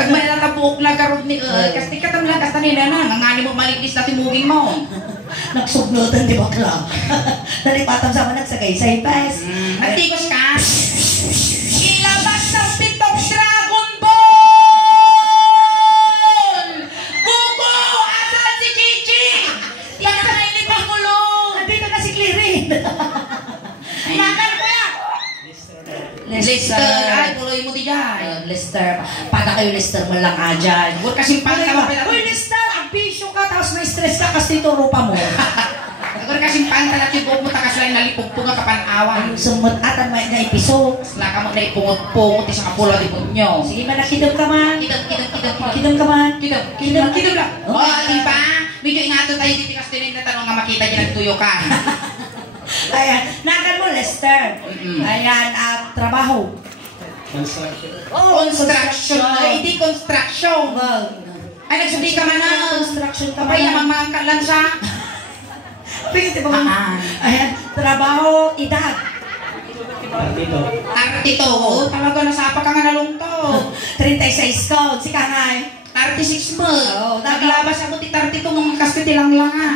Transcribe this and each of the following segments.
Pag may natabuok na karod ni kasi katam lang kasi nila na ngani mo maligis na timuging mo. Nagsugnutan di bakla. Nalipatam sa manag sa kaysay pes. Natigos ka. Ilabas ang pitong Dragon Ball! Kuko! Asan si Chichi? Tingnan na ilipang gulong! Nandito na si Clary. Makan ko yan! Lester! Ay, tuloy mo di dyan. Lester. Pada kayo Lester mo lang dyan. Huwag kasing pangka mo. Uy Lester, ang bisyo ka tapos may stress ka kasi dito rupa mo. Huwag kasing pangka na tibok mo takas lang nalipog-pog ka kapanawan. Sumot atan may nga ipiso. Sala ka mo na ipungot-pungot sa kapulo di mo nyo. Sige man, nakidam ka man. Kidam ka man. Kidam lang. O, di ba? Medyo ingato tayo dito kasi din na tanong nga makita niya nagtuyo ka. Ayan, nakan mo Lester. Ayan, trabaho. Construction. Ay, di construction. Ay, nagsudi ka man na. Construction ka man. Kapay, namamangka lang siya. Pwede ba? Ayan, trabaho, edad. Tartito. Talaga nasapa ka nga nalungto. 36 ko, si Kangay. 36 mo. Naglabas ako ti 32 mong kastiti lang lang ha.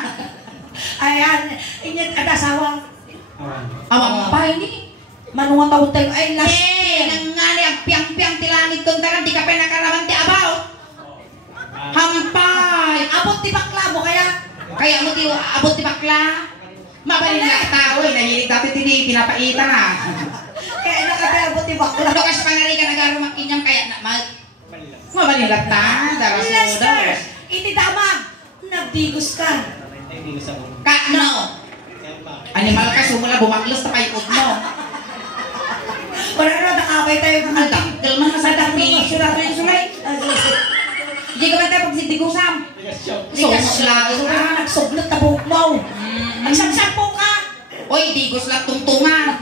Ayan, inyat at asawa. Awang pa ini. Manuwa taon tayo. Ay, last year. Nangani ang piang-piang tilangit kong taran. Di ka pa nakaraman ti abaw. Hampay. Abot ti bakla mo kaya? Kaya mo ti abot ti bakla. Mabalin na tao eh. Nahilig dati tini pinapaita nga. Kaya nakapilabot ti bakla. Ano kasi pangali ka nagarumak inyang kaya na mabalin lang ta. Lester, iti damag. Nagdigos ka. Ka, no. Animal ka, sumula bumaklos na paikot mo. Parang nakakabay tayo ng Ang dakil man sa dami. Sura rin sulay. Hindi ka ba tayo pagsitigusam? Sosla. Parang nagsublot na buhok mo. Nagsamsampo ka. Oy, digos lang tungtungan.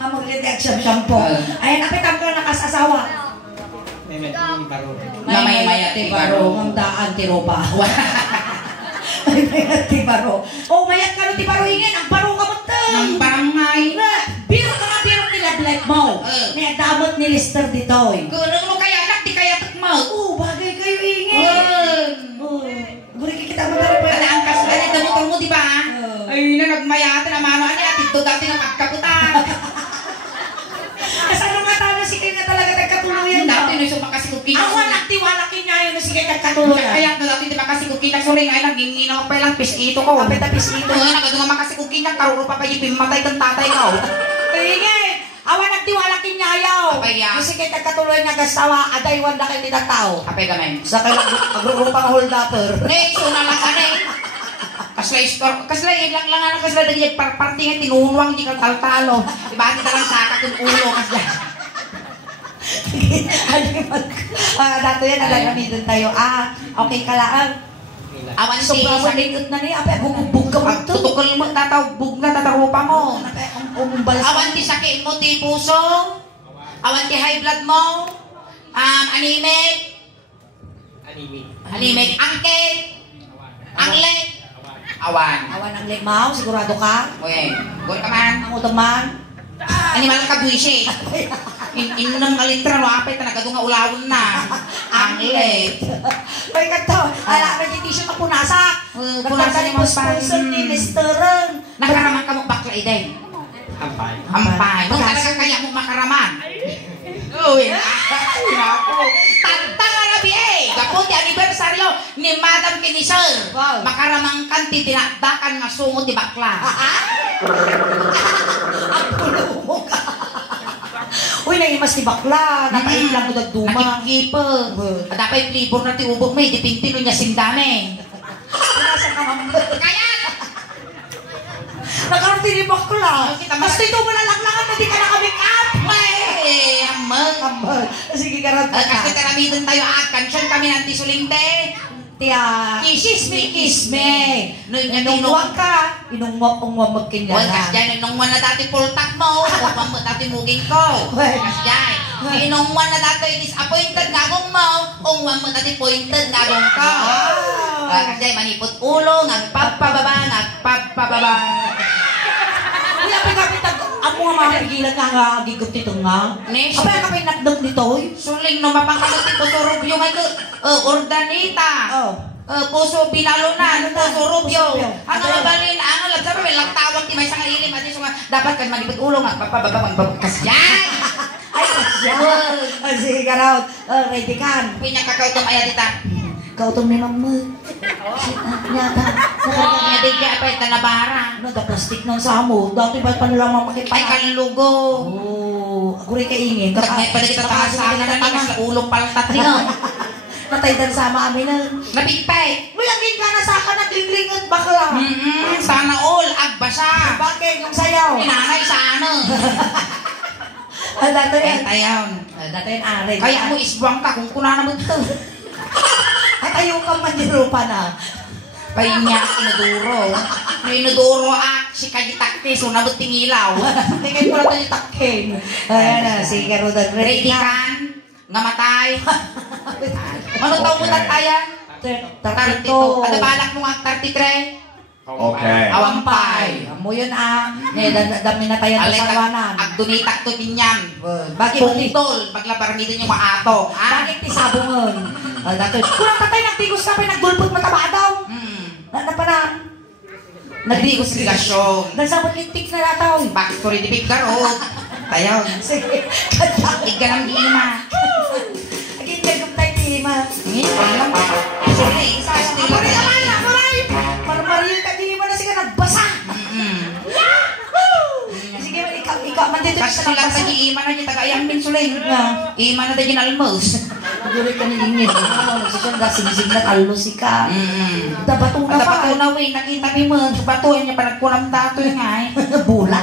Ang maglilig shampoo. Ayan, apitan ko nakasasawa. Namay-maya ti baro. Ang daan ti roba. Mayat ti baro. Oh, mayat ka no ti baro hingin. Ang baro ka mo Ng barangay. Biro ka nga biro nila black mo. May damot ni Lester dito. Kung kaya nak, di kaya takmo. Oh, bagay kayo hingin. Guri kita mo tara pa. Ang kasla na gamot mo, di ba? Ay, na nagmayata na mano. Ano, atito dati na pagkaputan. Kasano nga tayo si Kay nga talaga nagkatuluyan. Dati na siya makasikukin. Ang wanak tiwala kinyayo na si Kay nagkatuluyan. Kaya na dati di makasikukin. Sorry nga, naginginaw pa lang pisito ko. Kapit na pisito. Nagadunga makasikukin niya. Karuro pa pa yung matay kang tatay ko. Hingin. Awan nagtiwala kinyayo. Apaya. Yung si Kay nagkatuluyan niya gastawa. Adaywan na kayo nitataw. Apay gamay. Sa kay agrurupang hold upper. Ne, suna lang ka na Kaslay lang ano kaslay dagi party nga tinunwang di kang taltalo. Ibati ta lang saka kun ulo kaslay. Dato yan nalagamitan tayo. Okay kalaan. Awan si Sobrang malingot na niya. Apay bubog ka mo to. tutukol mo bug na tatarupa mo. Awan Awan ti sakit mo ti puso. Awan ti high blood mo. Anemic. Angket. Anglet. Awan. Awan ang limaw. Sigurado ka? Okay. Gol ka man. Ang utaman. Animal ka buwisi. Inunang kalitra no apay talaga nga ulawon na. Anglet. Ay kato. Ala ka dito siya kapunasak. Punasan ni Mas Sponsor ni Listeran. Nakaraman ka mo bakla iden. Ampay. Nung talaga kaya mo makaraman. Uy. Tantang arabi eh. Gapo di anibersaryo ni Madam Kinisel. Makaramang kan ti dinakdakan nga sungot di bakla. Ang pulo mo ka. Uy, naimas ni bakla. Napait lang ko nagduma. Nakikipag. Dapat flavor na ti ubog mo eh. Dipintino niya sindame. Nasa ka mambat. Kaya! Nakarti ni bakla. Basta ito mo nalaklangan na di ka naka-make up. Ay, amang. Sige, karat. Kasi teramidan tayo kansyon kami ng tisulinte. Tiya. Kiss me. Inungwag ka. Inungwag magkinyan. Well, kasi dyan, inungwan na dati pultak mo. Upang mo dati muging ko. Kasi dyan, inungwan na dati disappointed ngagong mo. Ungwan mo dati pointed ngagong ko. Kasi dyan, manipot ulo, ngagpapababa. Uy, apay kapit Ako nga mapigilan nga agigop dito nga. Next. Apa ka pinakdog dito? Suling no mapangkamot ito surubyo nga ito. Ordanita. Oh. Puso binalunan. Puso rubyo. Rubyo. Ang mabalin, ang lagsabi, may lagtawag ti may isang ilim. At yung dapat kan malibot ulo nga. Kasyan. Ay, kasyan. Sige ka raw. Ready kan. Pinyakakaw itong ayatita. Kautom ni Mama. Nyata. Nadigya pa ito na bara. Plastic ng samo. Dati ba pa nilang mamakita? Ay, kanlugo. Oo. Ako rin kaingin. May pala kita takas na mas ulong paltat niyo. Nataydan sama amin na. Nabigpay. Uy, ang ka na sa akin naglinglingad bakla. Sana all. Agbasa. Bakit? Yung sayaw. Inanay sa ano. Dato yan. Tayaw. Dato yan, are. Kaya mo isbuang ka kung kuna naman ito. At ayaw kang mandirupa na. Pahinya, inuduro. Inuduro si kagitakti, so nabot tingilaw. Tingin ko na ito yung takin. Ayan na, sige Rodan. Ready kan? Ngamatay. Ano taon mo tatayan? 32. 32. Ada balak mo ang 33? Okay. Awampay. Amo yun dami na tayo ng sarwanan. Agdunitak to kinyan. Bakit mo ni? Pungtol, paglabaramitin yung maato. Bakit ti sabungon? Dato, kurang katay nagtigos na pa nagdulpot mataba daw. Na pa na. Nagdigos relasyon. Nagsabot lintik na nataw. Backstory di Piggarot. Tayaw. Sige. Iga ng lima. Agin kagum tayo ni Ima. Alam mo. Sorry, isa stila Ako rin rin. naman, ako rin. Marmaril ka di Ima na sige nagbasa. Sige, ikaw man dito Kasi sa sila nagbasa. sa iima na niya tagayang din sulay. Nga. Ima na tayo almos. Duri ka ni Ingrid. Nagsisyang sing-sing na kalusi ka. Dabato na At pa. dapat na wey, nakita ni mo. Batuin niya pa nagkulang dato yung nga eh. Bula.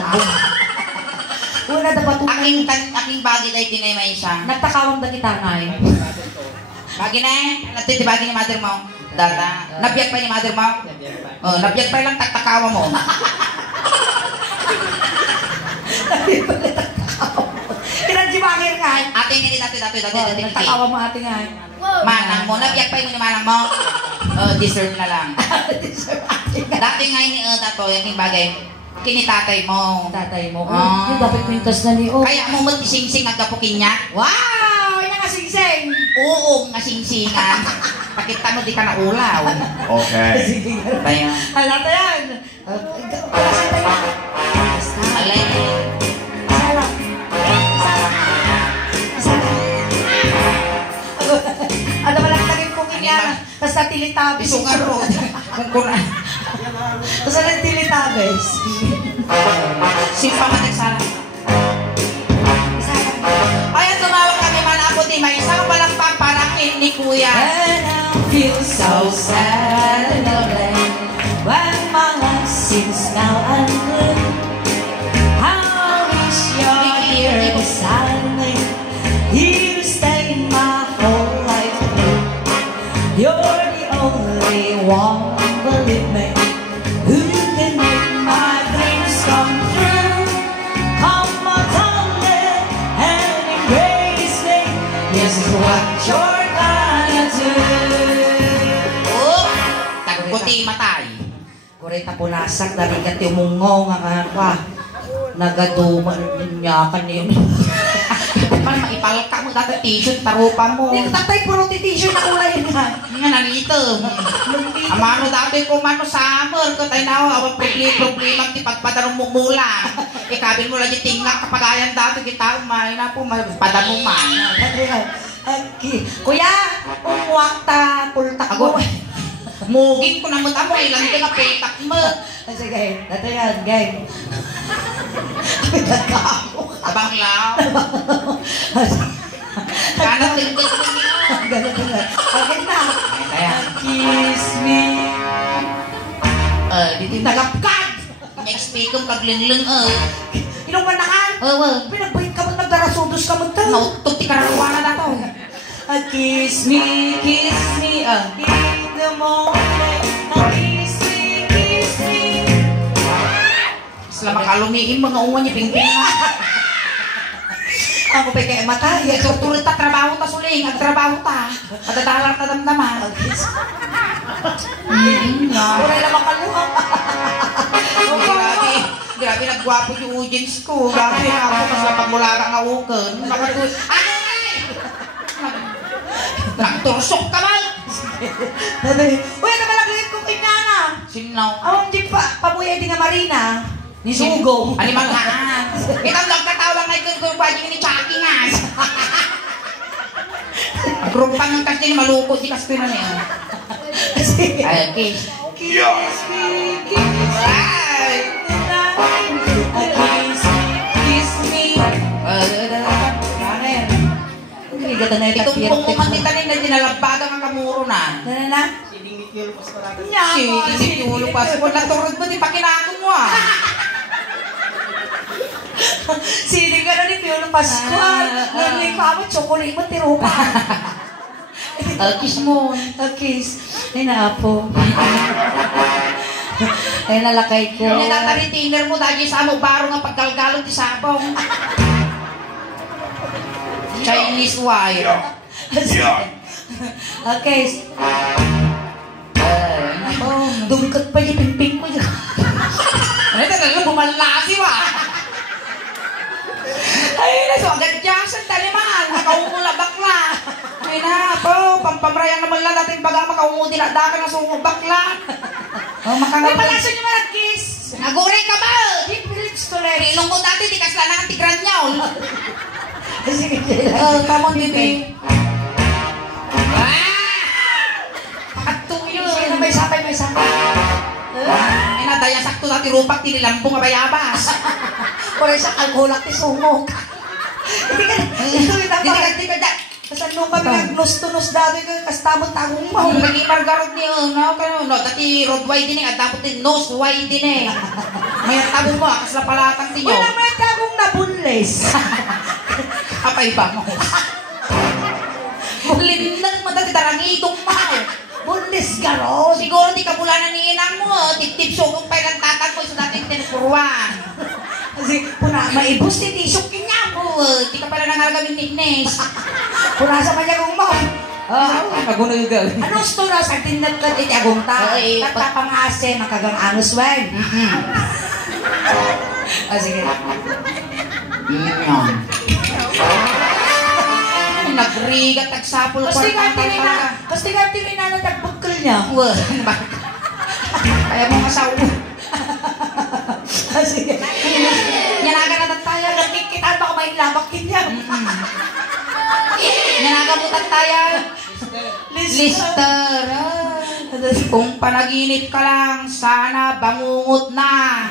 Una dabato na. Aking bagay dahil tinay may siya. Nagtakawang da kita ngay. Bagay na eh. Natitibagay ni mother mo. Data. Nabiyag pa ni mother mo? Oh, nabiyag pa lang taktakawa mo. Kinanjibagir nga. Ating hindi dati. Nagtakawa mo ating ngay. Manang mo. Nabiyag pa yung ni manang mo. Deserve na lang. Dati nga ni Dato, yung bagay. Kinitatay mo. Tatay mo. Ah. Yung dapat pintas na ni O. Kaya mo matising-sing ang kapukin niya. Wow! Yan nga sing-sing. Oo, nga sing-singan. Pakita mo di ka na ulaw. Okay. Sige. Tayo. Alam na yan. Kasi tayo. Alay. Sarap. Ano ba lang naging kong inyara? Tapos natilitabi. Bisungan ro. Kung kuna. Tapos natilitabi. Simpa ka nagsala. Ayan, tumawag kami man ako di may isang palang paparakin ni Kuya. And I feel so sad and lonely when my life seems now undone. How I wish you're here beside me, here to stay my whole life through. You're the only one, believe me, who can make my dreams come true. Come on, darling, and embrace me. This is what you're gonna do. Oh, tagputi matay. Kurita punasak dari kati umungong nga ka. Nagaduma niya kanyo. Man maipalka mo dati t-shirt tarupa mo. Hindi tatay puro t-shirt na kulay nga. Nga nalito. Amano dati ko mano summer ko tayo na awa problema ti pagpadarong mo mula. Ikabil mo lagi tingak kapagayan dati kita umay na po padarong man. Kuya, umuwak ta pultak Ako, mo. muging ko na mo tamo ilang ka na pultak mo. Sige, dito yan, game. Abang lao. Kana tingkot ko niyo. Ganun. Okay na. Kaya, Kiss me. dito nagapkad. Next week kong kaglinleng Ilang manakan? Pinagbayit ka mo, nagdarasudos ka mo to. Nautok ti karakuana na to. Kiss me in the morning. Kiss me. Sila makalumiin mga uwan niya pingping. Ako pa kaya mata. Turturut ta trabaho ta suling, ang trabaho ta. Madadalang ta damdaman. Uray na makaluha. Grabe gwapo yung audience ko. Grabe nga ako kasi pagmula ka nga ukan. Nagtursok ka ba? Uy, ano ba lagyan kong inana? Sinaw. Awang di pa, pabuya di nga Marina. Ni Sugong. Alimanghaan. Itang nagkatawa ngayon kung pwede ni Chucky nga. Grumpang ng kasi malukot si Castino niya. Ay, kiss. Kiss me, kiss me. Itong pumukan ni Tanin na dinalabagan ang kamuro na. Na? Siding ni Piolo Pascual. Naturod mo, di pa kinakong mo ah. Sining ka na ni Piolo Pascual. Narinig pa mo, chocolate mo, tiro pa. Kiss mo. Kiss. Ay, naapo. Ay, nalakay ko. Natari-tiner mo dahil sa mo, baro nga paggalgalong di sabong. Chinese wire. Okay. Dumkat pa yung pimping mo. Ay, talagang bumalasi ba? Ay, naso, agad Jackson, taliman. Nakaumula bakla. Ay na, po, pampamrayan naman lang natin baga makaumuti na daka na sungong bakla. Oh, Ay, palaso nyo mga kiss. Naguray ka ba? Di Philips Toledo. Ilong ko dati, di kasla na ang tigran niya. Sige, sige. Come on, baby. Pakatuyo. Sige na, may sapay, may sapay. Ay na, daya sakto natin rupak, tinilambong abayabas. Kung sa alkolak, tisungok. Hindi ka, hindi ka, kasan nung kami nag-nos-to-nos dati ka, kastamot-tagong mo. Naging margarot ni, no, dati road wide din at dapat din nose wide din May tabong mo, kasla palatang din yun. Wala may tagong nabunles. Apay ba mo? Bulindan mo dati darangitong mo. Bunles garon. Siguro di ka bulanan ni inang mo, tip-tip sugong pa lang tatag mo sa dating tinupuruan. Kasi puna, maibos ni Tisok kinya mo. Di ka pala nangaragawin niknes. Puna sa kanya kong mo. Naguno yung gal. Ano sto na sa tinat ka ti agong ta? Tatapangase makagang anus wen. Sige. Nagrigat tagsapol ko. Kasi nga tiri na natagbagkal niya. Kaya mo masaw. Sige. Nyanaga na tataya. Nagkikitaan ba ko may labak niya? Nyanaga mo tataya. Lister. Kung panaginip ka lang, sana bangungot na.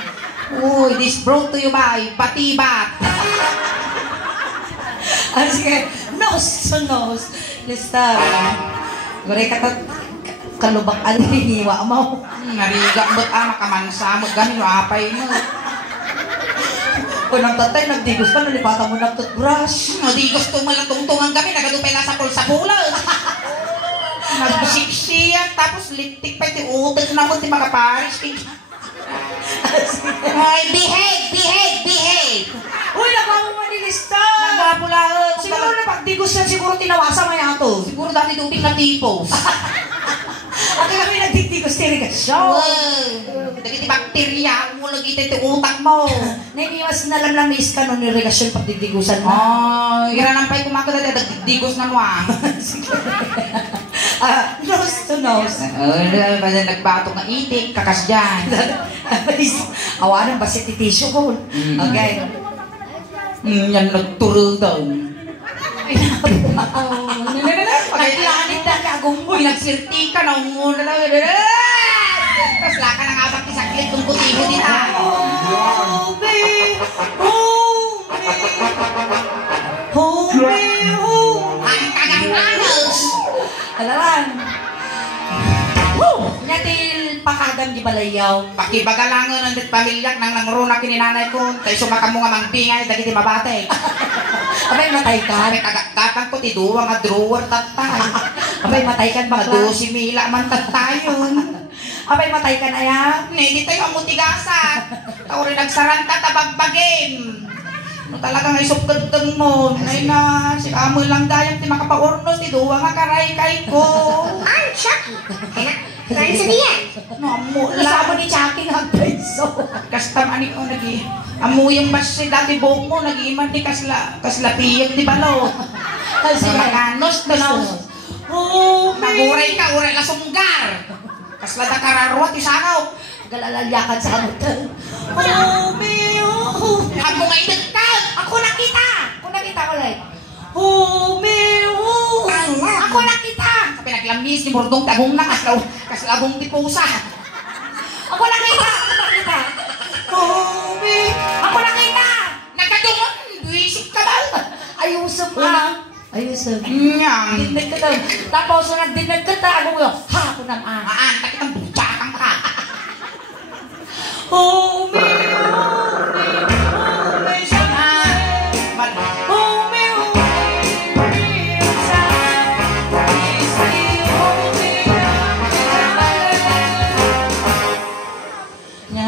Uy, this brought to you by Batibat. Sige. Nose to nose. Lister. Gure ka kalubak aliniwa mo. Nariga mo't makamansa mo. Gamin o apay mo. Kung ang tatay, nagdigos ka, nalipatan mo ng toothbrush. Nagdigos to malang tungtungan kami, nagadupay lang sa pulsa-pula. Nagsisiksiyan, tapos liptik pa iti utag na mo, ti makaparis. Ay, behave! Uy, nagawa mo ni Lister! Nagapula. Siguro na pagdigos yan, siguro tinawasa mo yan ito. Siguro dati tubig na tipos. At kami nagdigdigos tirigasyon. Wow! Dagiti bakterya, mo lagi iti utak mo. Nainiwas na lang may iskanon ni regasyon pagdidigusan mo. Ay, ginanampay kumakita dati, dagdigos na nuwang. Nose to nose. Nagbatok na itik, kakas dyan. Awanan ba si titisyo ko? Okay. Yan nagturo daw. Naglanit na kagong mo. Uy, nagsirti ka na umuna na. Tapos laka na nga ba't isaklit kung kutiho din ha. Hold me, hold me, hold me. Ang kagang-anos. Alaran. Natil pakadam di balayaw. Pakibagalangan ng pamilyak nang nangruna kininanay ko. Kaya sumaka mo nga mangbingay, dagi di mabate. Abay matay ka. Abay kagakatang ko, tiduwa nga drawer tatay. Abay matay ka bakla. Nadusi mila man tatayon. Abay matay ka na yan. Hindi tayo ang mutigasan. Tao rin nagsaranta tabagbagin. No talagang isupkadtang mo. Nay na, si Amoy lang dayang ti makapaurnos, tiduwa nga karay kay ko. Chucky. Enak. Kain sa diyan. Namu Kasama ni Chucky ng peso. Kastam ani ko lagi. Amo yung mas si dati buhok mo nag-iiman di kasla piyong di balo. Kasi Maganos to na. oh, Naguray ka, uray la sunggar. Kasla da kararwa ti sanaw. galalagyakan sa hotel. Oh, Meo. Amo nga idagkag. Ako nakita ko like. Oh, Meo. Ako nakita. Sa pinaglamis ni Mordong tagong na kaslabong ti pusa. Ako nakita. Oh, Meo. Ako nakita. Nagkadungon, buwisik ka ba? Ayusap ha. Ayusap. Nyang. Dinag ka daw. Tapos so nagdinag ka ta. Ako yun. Ha, ako naman. Maan, takitang butsakang ka. Oh, Meo.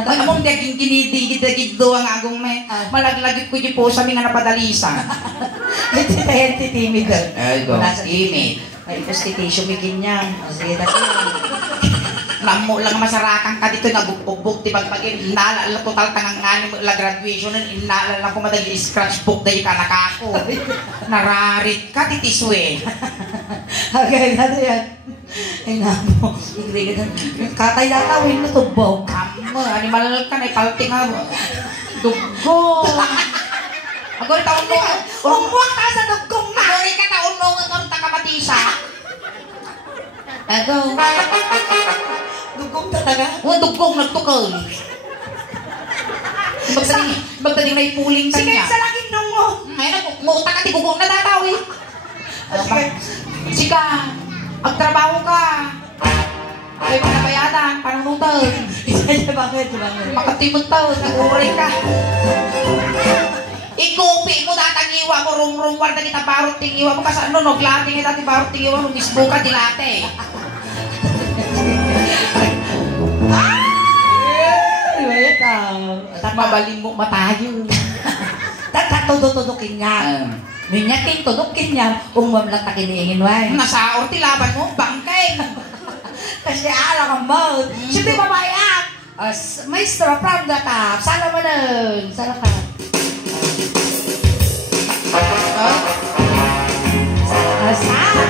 Among daging kinidigid-dagid do ang agong may malaglagit ko di po sa mga napadalisan. Hindi timid daw. Ay, go. Wala sa Timid. Ay, investigation bigyan niya. Sige, dati. Namo lang masarakan ka dito nabugbog ti pagpagin naalala total tangang ngani la graduation naalala ko madali scratchbook day ka nakako. Nararit ka titiswe. Okay, dati yan. Ay, namo. Igrigan. Katay natawin mo tubog. Animal ka na ipalti nga. Dugo. Agor taon mo. Umbuak ka sa dugong na. Agor ka taon mo ng takapatisa. Agaw. Dugong talaga? Dugong nagtukol. Magdaling na ipuling ka Sige, niya. sa laging nung mo. Ngayon, muuta ka tigugong na tatawi. Sika, magtrabaho ka. Ay, panabayadan, panunutan. Bakit? Makatimot tao, nag-uray ka. Ikupi mo datang iwa mo, rum-rum, warda kita barot ting iwa mo. Kasi ano, naglating kita ti barot ting iwa mo, misbo ka dilate. Mabaling mo matayo. Tatatududukin niya. Minyaking tudukin niya. Umam lang takiniingin wai. Nasa orti laban mo, bangkay. Kasi alam ang mouth. Siyempre mamayat. Maestro, proud na tap. Sana mo nun. Sana ka. Sana.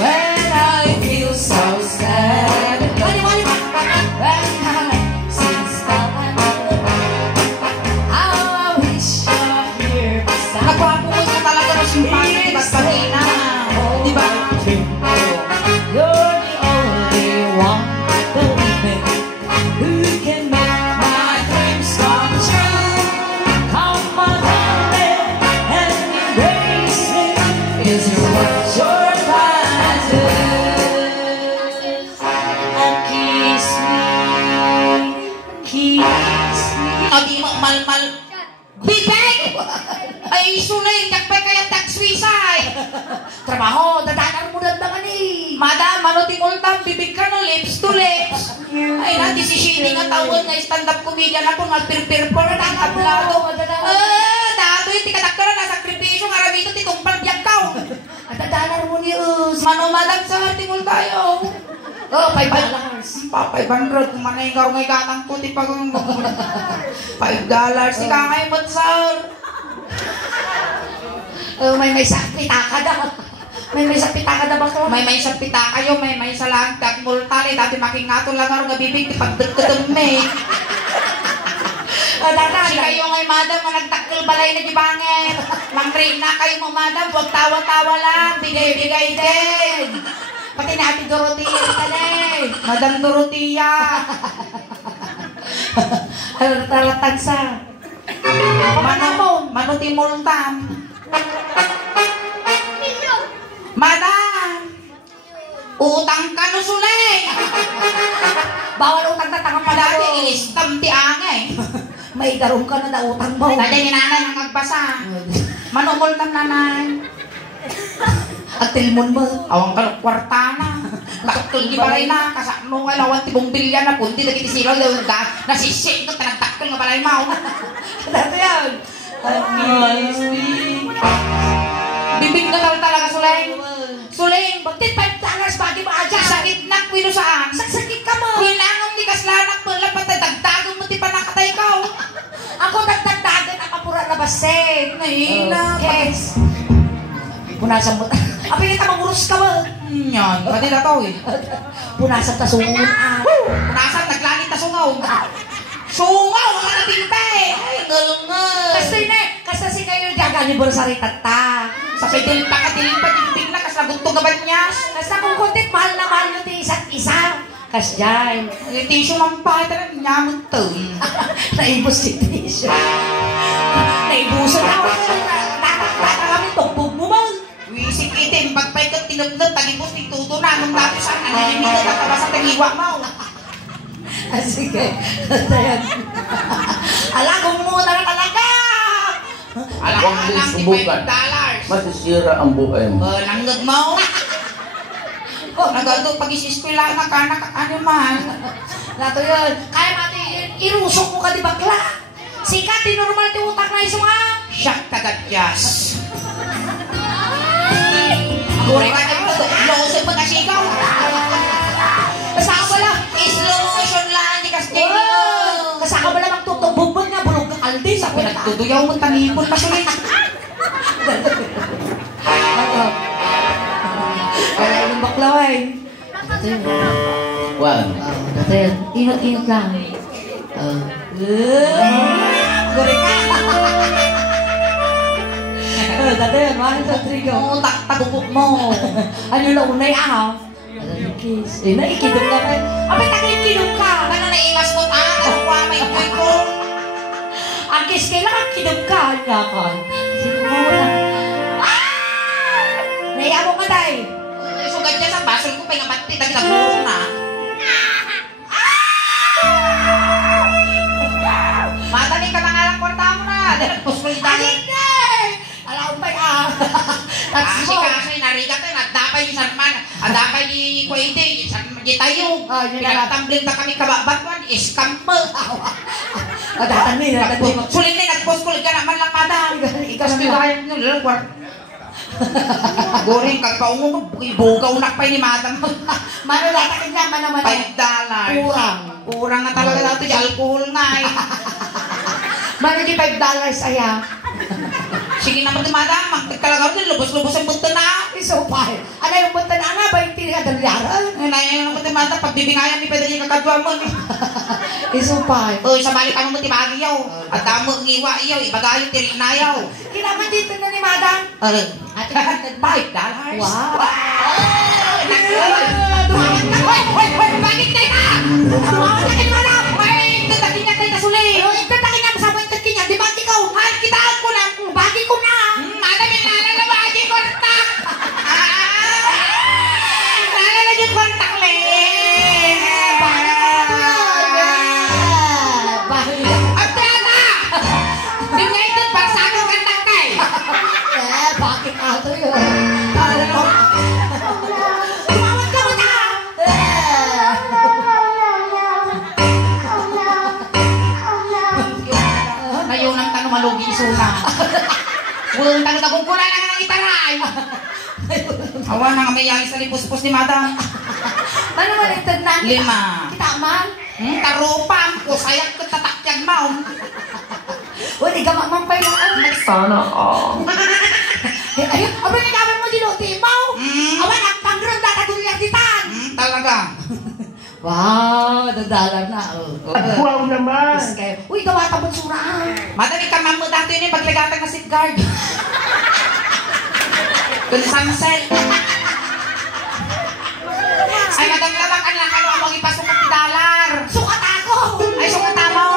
When I feel so sad. When I since I wish you're here beside. Nagwapukoy ka talaga ng simpanya, di ba't pagina? Di ba? You're the only one, believe me, who can make my dreams come true. Come on, darling, and embrace me. Is what you're trying to do. And kiss me. O di mo, mal-mal. Bibig! Ay, sulay, kakpay kaya tax-suicide. Trabaho, dadanar mo dandangan eh. Madam, ano timultam, bibig ka no, lips to lips. Ay, nati si Shady nga tawon nga stand-up comedian ako, nga pir-pir po na natablado. Dato yung tikatakara na sakripisyo, nga ramito titumpal biyak ka. At dadanar mo ni Us. Mano, madam, sa timul tayo. Oh, $5. Pa, 500, kung manay nga rungay gatang puti pag $5. Si kakay mo, sir. Oh, may sapita ka daw. May sapita ka daw ba ko? May sa pita kayo, may sa lang multali, dati makingato lang nga bibig, di pagdagkadam me. Si kayo ngay madam, nga nagtakil balay na di bangit. Mangri na kayo mo madam, huwag tawa-tawa lang, bigay-bigay din. Pati na Ate Dorotea talay. Madam Dorotea. Talatag sa. Mano timultam. Madam. Utang ka no sulay. Bawal utang tatang pa Dati dati. ilistam ti angay. May garong ka na utang mo. Dati ni nanay ang magbasa. Manumultam nanay. At tilmon mo. Awang ka ng kwarta na. Takkel di balay na. Kasano nga lawan ti bumbilya na punti. Dagi ti silaw daw ka. Nasisik no. Tanagtakkel nga balay mo. Dati yan. Bibig na Suling. Suling. Bakit $5 bagi mo aja? Sakit na, kwino saan? Sakit ka mo. Kwinangam ni kaslanak mo lang patadagdagan mo ti panakatay ka. Ako dagdagdagan ang kapura na basig. Nahina. Yes. Punasan mo. Apin ka mangurus ka mo. Yan, pati na tao eh. Punasan ta sungun ah. Punasan, naglangit na sungaw. Sungaw, wala na tinta eh. Ay, galungan. Kasi si kayo jaga ni Borsari tata. Sa pidil pa yung na, kas nagugtog ka ba niya? Kasi kung kuntit, mahal na mahal nyo ti isa't isa. Kas dyan. Yung tissue man pa, talagang nyaman to. Naibos si tissue. Naibuso na ako. Tatak-tatak kami, tugbog mo man. Wisik itim, pagpay ka tinubnod, tagipos ni Tuto na, nung dati saan, nanilimitan at tabasa tagiwa mo. Sige. Alagong mo na talaga. Alam $55. Masisira ang buhay mo. Langgag mo. Nagado pag isiskwila na ka, ano man. Lato yun. Kaya mati, irusok mo ka di bakla. Sikat, normal ti utak na iso nga. Siyak tagadyas. Gure ka na ito, losong magkasigaw. Kasaka mo lang. Slow motion lang, di kas Jenny. Kasaka mo lang magtutubugbog nga, bulog ng aldi sa Pinagtutuyaw mo, tanipon pa sulit. Kaya yung baklaway. Juan. Dati, ingat-ingat lang. Gure ka. Dati, mahal sa trigo. Tagubok mo. Ano na unay ah? Kiss. Eh, naikidom na kayo. Abay, nakikidom ka. Ano na imas mo, ano kwa may koy ko? Ang kiss kailangan kidom ka. Yakan. Sino mo na? Naiya mo ka, day. Sugad niya sa basol ko, pa'y nga pati, tagtaguro na. Mataling ka na nga lang kwarta mo na. Dahil nagpusulidad. Alam ba ah? Kasi narigat eh, nagdapay ni Sarman, nagdapay ni Kuwaiti, di tayo. Pinagtamblin na kami kababatuan, iskampe. Datan ni, Sulit na, nagposkul ka naman lang kada. Ikas ko kaya nyo, lalawar. Goring, kagpaungo, ibugaw na pa ni Madam. Mano datakin lang, mano $5. Kurang na talaga daw ito, di alcohol nga eh. Mano di $5 saya. Sige naman di Madam, magtagkalagaw din, lubos-lubos ang bunta na. Isupay. Ano yung punta na nga ba yung $300? Ngayon naman di Madam, pagbibingayan ni Pedro yung kakadwa mo. Isupay. Uy, sa balik kami mo timagi yaw. At damo ngiwa yaw, ibagayo tiri na yaw. Kailangan dito na ni Madam. Ano? Ate, $5. wow. Hoy, bakit tayo na? Tumawag na kayo Madam. Hoy, tatakin niya tayo na suli. Tatakin niya masama yung tatkin niya. Di ba ikaw? Ay, kitaan ko lang. Bagi ko na. Madam, yung nalalabagi kontak. Nalalagyan yung kontak le. At tiyata! Di nga ito, pagsakang kontak kay. Bakit ato yun? Tumawag ka mo na. Ngayon ang tanong malugi isuna. Walang tanong ko na lang ang itaray. Awa na nga may yari sa lipuspos ni Madam. Ano man ito na? 5. Kita man? Tarupam ko, sayang ko tatakyag mo. Uy, di ka mamampay lang ano? Sana all. Ayun, abang nagawin mo dinuti mo. Awan, ang pangron datagulyang ditan. Talaga. Wow, dadalar na. Wow naman. Uy, gawa ka bang suraan? Madami ka mamu dati yun yung paglagatag na safeguard. Kung sunset. Ay, madami lang ano ang ipasok ang $1. Sukat ako! Ay, sukat mo.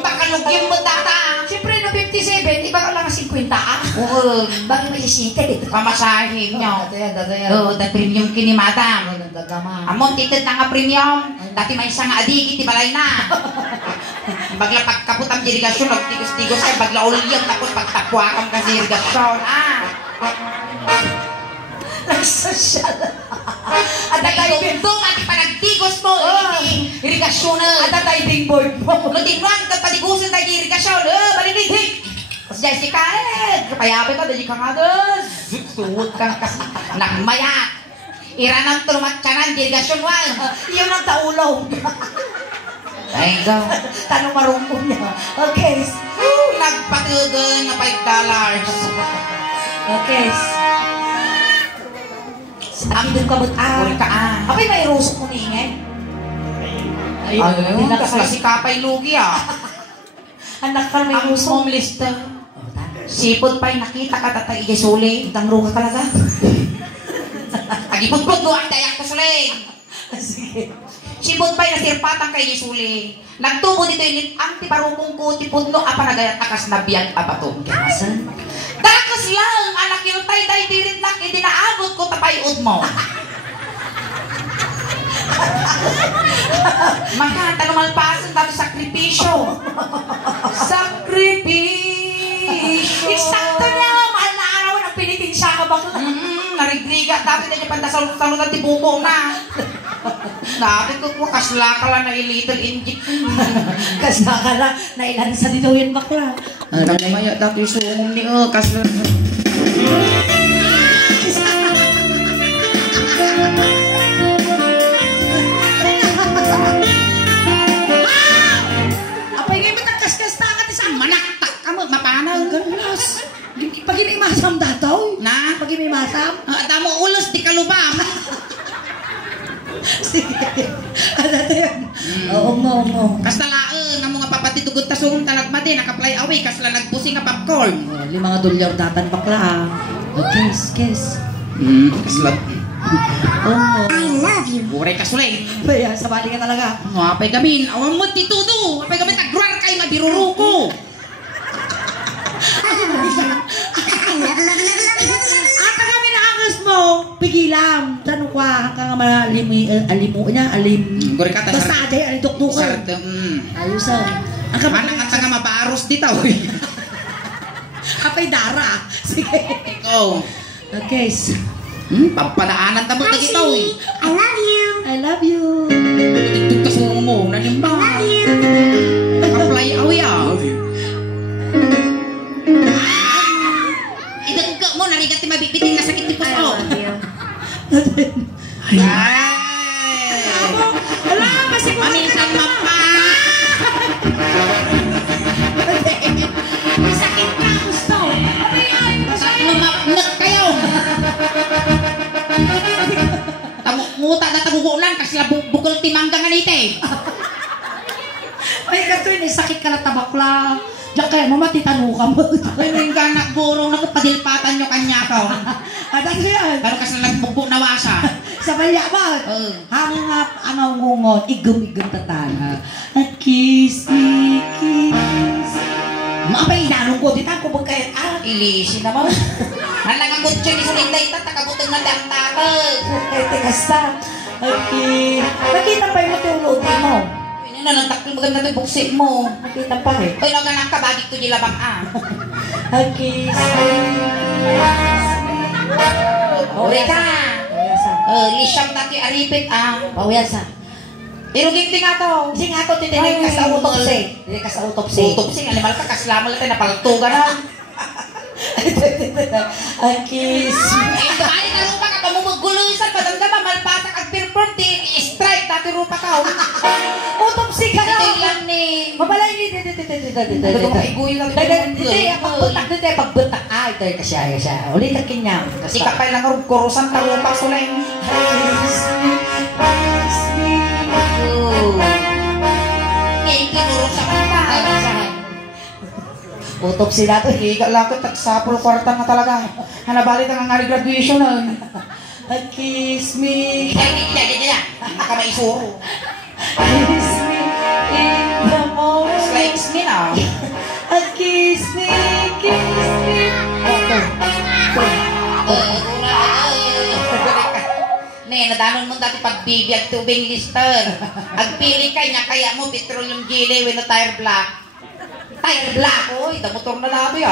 Bakalugin mo data. Siyempre, no 57, iba ka lang 50 ah. Oo. Bakit may isite? Pamasahin nyo. Dadayan. Oo, the premium kini Madam. Dagama. Amon, titid na nga premium. Dati may isang adigi, tibalay na. Bagla pagkaputang irigasyon, nagtigos-tigos ay bagla ulyang tapos pagtapuakam kasi irigasyon. Nagsosyal. At nagtundong at ipanagtigos mo, irigasyon na. At diving board mo. Lutinwan, kapatigusin tayo irigasyon. Balinig. Tapos Jessica, kapayapin ka, dali ka nga doon. Suwot kang kasi. Nagmaya. Iranang trumatsanan, dirigasyon wal. Yun ang taulaw. Ay, go. Tanong marunong niya. Okay. Nagpatugan na $5. Okay. Sabi doon ka ba't Uri ka Apay may rusok mo niingay. Ayun, kasla si Kapay Lugi Anak ka may Ang rusok. homeless to. Sipod pa'y nakita ka tatay igasuli. Tangro ka talaga. Agipod-pod mo ang dayak ko suling. Sige. Sipod pa'y nasirpatang kay igasuli. Nagtubo dito init ang tiparukong ko tipudlo apa nagayat akas na biyag abato. Kasan? Dakas lang anak yung tay-tay dirit nak idinaagot ko tapayod mo. Makanta lumalpasan dati sakripisyo. Sakripisyo. Eksakto na! Mahal na araw na pinitin siya ka bakla. Narigriga. Dati na niya pantasalo-talo na tibuko na. Dati ko kasla ka lang na little inject. Kasla ka na. Nailan sa dito yun bakla. Ano maya dati sumum ni kasla. Apay ngayon matagkaskas na ka sa manaktak ka mo. Mapanaw. Ganas. Pag may masam dataw. Na? Pag may masam. Tamo ulos di kalubam. Sige. Ano ito yan? Oo mo. Kastalaan ng mga papatitugot ta sumum talagma din. Naka-fly away kasla nagpusing nga popcorn. $5 datan bakla. Kiss. Kasla. Oo. I love you. Buray ka suling. Kaya sabali ka talaga. Apay gamin. Awang mo titudo. Apay gamin tagruar kay mabiruro ko. Ata kami nakakas mo. Pigilam. Tanong ka hanggang alimu niya. Buray ka ta. Basta aday alidok-dukan. Ayusan. Ang Manang at nga mabaros dito. Apay dara. Sige. Ikaw. Okay. Pampadaanan tamo na dito. I love you. I love you. Tigtug ka sumo mo. Nanimba. Naka-fly away Idagga mo. Narigat ti mabibitin na sakit ti puso. Ay. Ala, kasi Maminsan mapa. sakit ka gusto. Lumapnag kayo. Muta na tagugulan kasi bukol timangga nga nite. Ay, kato yun, sakit ka na tabakla. Diyan kaya mo matitano ka mo. Ano yung ganak burong nakapadilpatan nyo kanya ko. Adan yan. Pero kasi nagbugbog na wasa. Sa balyaman. Hangap, ngungot, igum-igum tatana. At kiss me, kiss. Mabay, nanong ko, di ko magkayat. Ilisi naman. Halagang kutso ni Sulinday ita, takabutong na dang takag. Ay, tigas na. Okay. Nakita pa yung matulogin mo. Pwede na lang takil maganda ito buksit mo. Nakita pa eh. Ay, naganak ka, bagit ko nilabang Okay. Uri ka. Pawiyasan. Lisyam natin aripit Pawiyasan. Iruging ti nga to. Kasi nga to, titinig ka sa autopsy. Titinig ka sa autopsy. Utop sing, animal ka, kaslamo lang tayo napaltugan na. Kiss me. Eh, tabali na rupa ka, pamumagulusan, padamdama, malpasak at perform, strike, dati rupa ka. Autopsy ka na. Ito lang ni. Mabalay ni Ito ka iguy lang. Hindi, pagbutak dito, pagbutak. Ito yung kasya. Ulit ang kinyam. Kasi kapay lang kurusan, tarupa sulay. Kiss me. Eh, kinurusan ka. Autopsy na to. Higa lang ko, tagsapol kwarta nga talaga. Hanabalik ka nga graduation na. Kiss me. Kaya, nakamaisuro. Kiss me in the morning. Likes me na. Kiss me. Nadanon mo dati pagbibiyag tubing lister. Agpili ka niya, kaya mo petroleum jelly with a tire black. Tire black, oy, motor na labi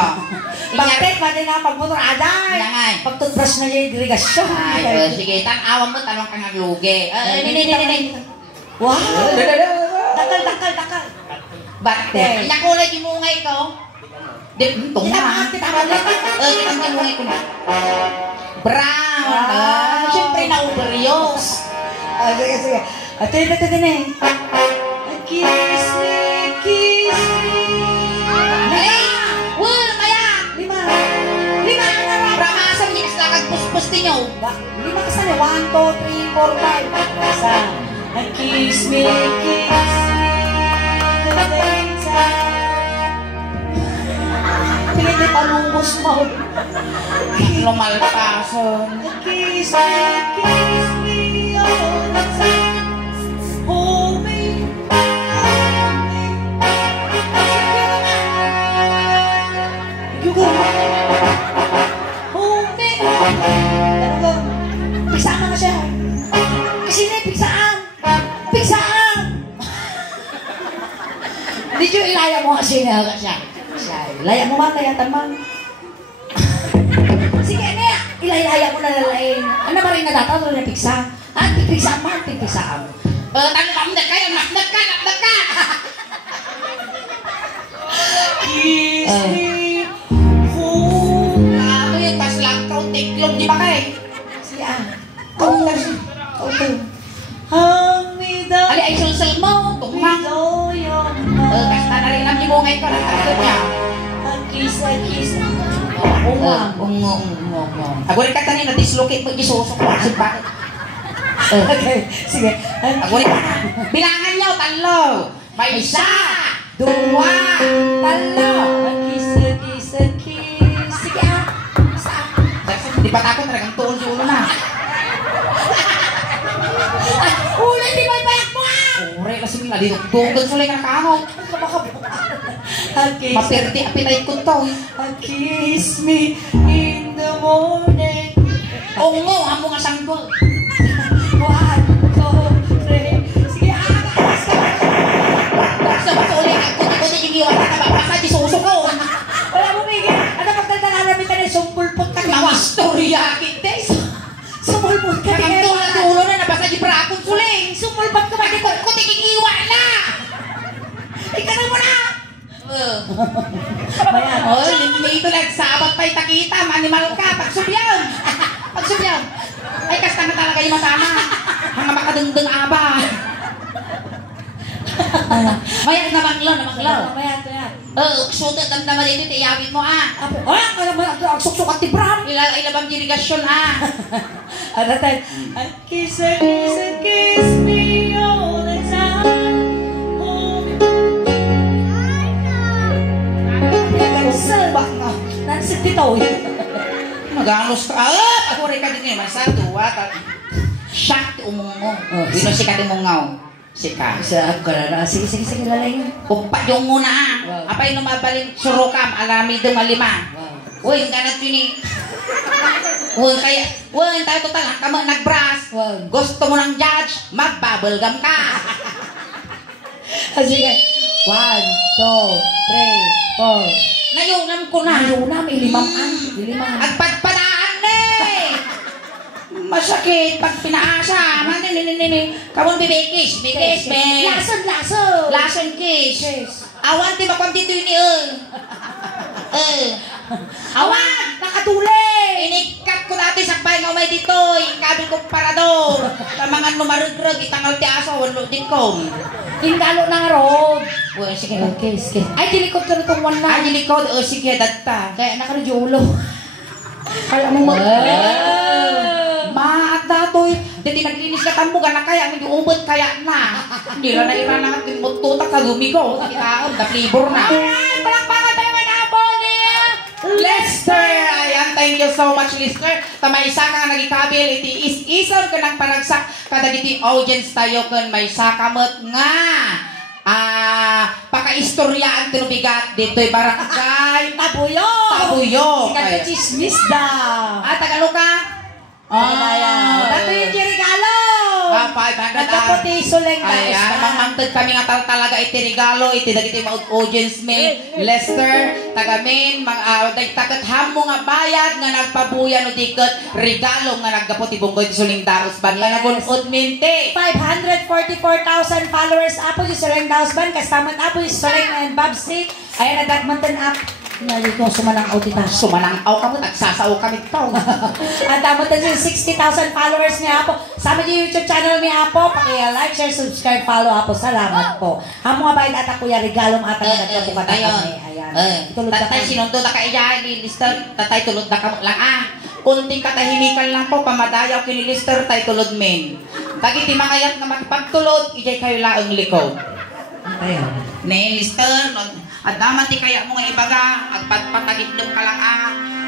Bakit pa din na pagmotor aday? Yangay. Pagtutbrush na yung irrigasyon. Ay, sige, tanawan mo, tanong ka nga lugi. Wow! Dakal. Ba't? Nakulay yung mungay ko? Di, tunga. Kita mag. Kita mag-mungay ko na. Brown. Siyempre na-overuse. Sige, sige. Ito yun eh. Kiss me, kiss me. Maya! Wala, Maya! Lima na lang. Ramasan niya kasi nakagpuspos ninyo. Lima ka sana. 1, 2, 3, 4, 5. Isa. Kiss me, kiss me. The daytime. Pili palubos mo. Lumalpason. Kiss me all the time. Hold me, Yugo. Hold me. Talaga. Pigsaan na siya. Kasi na pigsaan. Pigsaan. Di siya ilaya mo kasi na siya. Ilaya mo man, layatan man. Sige, niya. Ilaya mo na lalain. Ano ba rin nadataw na pigsa? Pigsaan man, pigsaan. Tanong ka, nakdak ka! Kiss me. Ano yung taslang tiklog, di ba kayo? Sige Hang me down. Ali ay sulsul mo, tungmang. Basta na rin ang libungay ko, nagtatod niya. Kiss. Ungo. Agorin ka tanin na dislocate mo, isusok ko. Bakit? Okay, sige. Agorin ka. Bilangan niyo, talo. May isa, dua, talo. Kiss. Sige Di pa takot talagang tuon si ulo na. Ulo, di ba ipayak mo Ure, kasi nadidugdugan sa lang nakahog. Mapirti, appetite ko to. Kiss me in the morning. Ungo, amo nga sanggol. 1, 2, 3. Sige, Sa baso ulit, kuti-kuti yung iwan na kababasa, di suso ko. wala mo, Miguel. Ano pagdalalamin ka na sumpulpot ka Mga istorya, kita. Sumpulpot ka Ang tuwa na ulo na nabasa di prakon suling. Sumpulpot ka ba? Kuti yung iwan na. Ikaw mo na! Mayan. Oh, ito lang, sabat pa'y takita, manimal ka, pagsubyaw. Ay, kasta na talaga yung matama. Hanga makadengdeng aba. Mayan, namanglaw. Mayan. Sudat ang naman dito, tiyawit mo Ano ba? Ang suksuk at tibram! Ilabang dirigasyon Ano tayo? Kiss me all the time. Bak na. Nansit dito. Maganos ka. Ako rin ka din masa, tuwa. Shock, umungo. Dino si ka umungaw. Sika. Sige, lalay yun. Kumpat yung muna Wow. Apay lumabalin surukam, alami dong malima. Wow. Uy, ganat yun eh. Uy, tayo total, kamo nagbras. Wow. Gusto mo ng judge, mag-bubblegum ka. Sige. 1, 2, 3, 4. Nayunam ko na. Ayunam, ilimaman. At padpadaan eh. Masakit pag pinaasa. Kamon bibikis. Bikis, be. Lason kiss. Awan, di ba kung dito yun awan, nakatuli. Inikat ko dati sa bahay nga may dito. Ikabil ko parador. Tamangan numarugrag, itangal ti aso, walo din ko. Ingalo ng road. Well, sige. Okay. Ay, dilikod ka nitong one na. Ay, likod. Sige, data. Kaya nakaradyo ulo. Kaya mo Maat na to eh. Dati naglinis ka tamugan na kaya, hindi ubod kaya na. Hindi lang na iranang at mututak sa gumigo. Takitaon, na-flavor na. Ayan, palakpakan tayo manabo niya. Lester! Ayan, thank you so much, Lester. Tama isa ka nga nagikabil, iti is-isam ka ng paragsak. Kada iti audience tayo kan may sakamot nga. Paka-istoryaan tinubigat dito'y barangay. Tabuyo. Sikat ka chismis da. Tagalog ka? Dato yung regalo. 500 Nagkaputi suleng da. Ayan, mamangtad kami nga talaga iti regalo, iti dagiti audience me. Lester, tagamin, dagtakat hamo nga bayad nga nagpabuya no diket regalo nga nagkaputi bunggoy ti suling daos ban na nagunod minti. 544,000 followers apo yung suleng daos ban. Kastaman apo yung suleng and Babsi. Ayan, nagdagmantan up. Nari ko sumanang tita. Sumanang-aw kamo, nagsasaw kami to. At dapat na 60,000 followers niya po. Sa aming YouTube channel niya po. Paki-like, share, subscribe, follow po. Salamat po. Hamo nga ba ata kuya regalong ata na nagkabukata kami. Ayan. Tulod na Tatay, sinundo na ka iya, ni Lister. Tatay, tulod na ka lang kunting katahimikan lang po, pamadayaw kini Lister, tay tulod men. Dagiti makayat na makipagtulod, ijay kayo laang likod. Ayan. Ne, Lister, at naman ti kaya mo nga ibaga, agpatpatagitdom ka lang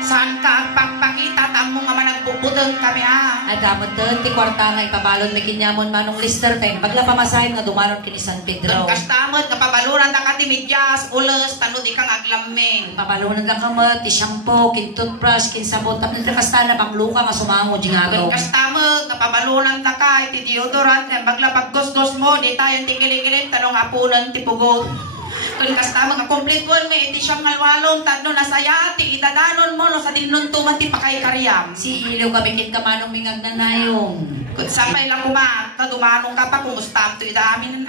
saan ka agpagpakita, tamo nga managbubudong kami At dapat doon, ti kwarta nga ipabalon may kinyamon manong Lister kayo. Pagla pamasahin nga dumaron kini San Pedro. Doon kastamot, kapabaluran na ka ti medyas, ulos, tanod ikang aglameng. Pabalunan lang kamat, ti shampoo, kin toothbrush, kin sabon. Tapos na kastana, pangluka nga sumango, Doon jingagaw. kastamot, kapabaluran na ka, ti deodorant, bagla paggos-gos mo, di tayo ti kilig-kilig, tanong apunan ti pugot. Kung kasama nga complete one may iti siyang ngalwalong tadno nasaya ti idadanon mo no sa dinnon tuman ti pakay karyam. Si Ilaw kabikit ka manong mingag na nayong. Kung sapay lang kumat, kadumanong ka pa kumusta to idamin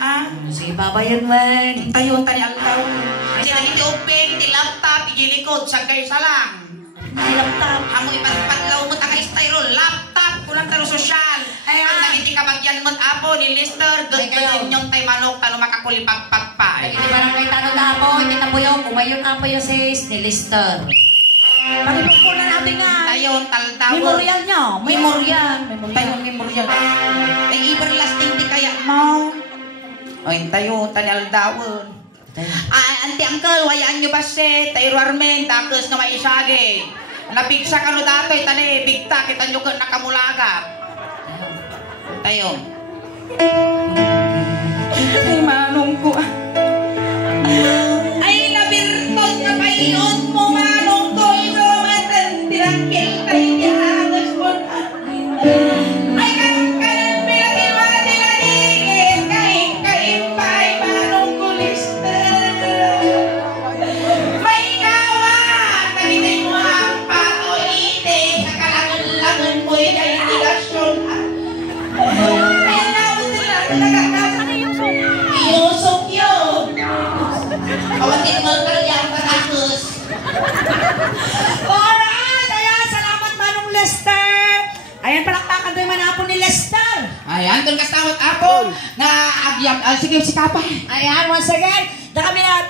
Sige babayan man. Tayo tani aldaw. Kasi iti open ti laptop igilikod sa sa lang. May laptop. Amo ipatpatlaw mo ta ka styrol laptop kulang taro sosyal. Ay nagiti kabagyan mo apo ni Lister gudgudin yung tay manok talo makakulipagpagpa. Hindi ba nang may tanong na po, hindi na po yung kumayon na po yung sis ni Lister. Pagulong po na natin nga. Tayo taldaw. Memorial nyo. Memorial. Tayo memorial. Ay everlasting di kaya mo. Ay tayo tanyal dawon. Anti uncle, wayaan nyo ba si Tayo Armen, takos na may isagi. Napigsa ka no datoy, tani, bigta, kita nyo ka nakamulaga. Tayo. Ay, manong ko Ay, nabirtot na payon mo, manong ko. Ito, matan, tirangkil, tayo, tihagos mo. Ay, kanan, pinatiwa, kain-pay, manong ko, Lister. May kawan, nagitin mo ang patoite, kakalangan-langan mo'y dahiligasyon. Ayun na, Iyosok yun. Kawatin mo kalyang patakos. Alright! Ayan, salamat manong Lester! Ayan, palakpakan doon man apo ni Lester! Ayan, doon kasawat ako na agyam. Sige, sikapay. Ayan, once again, na kami na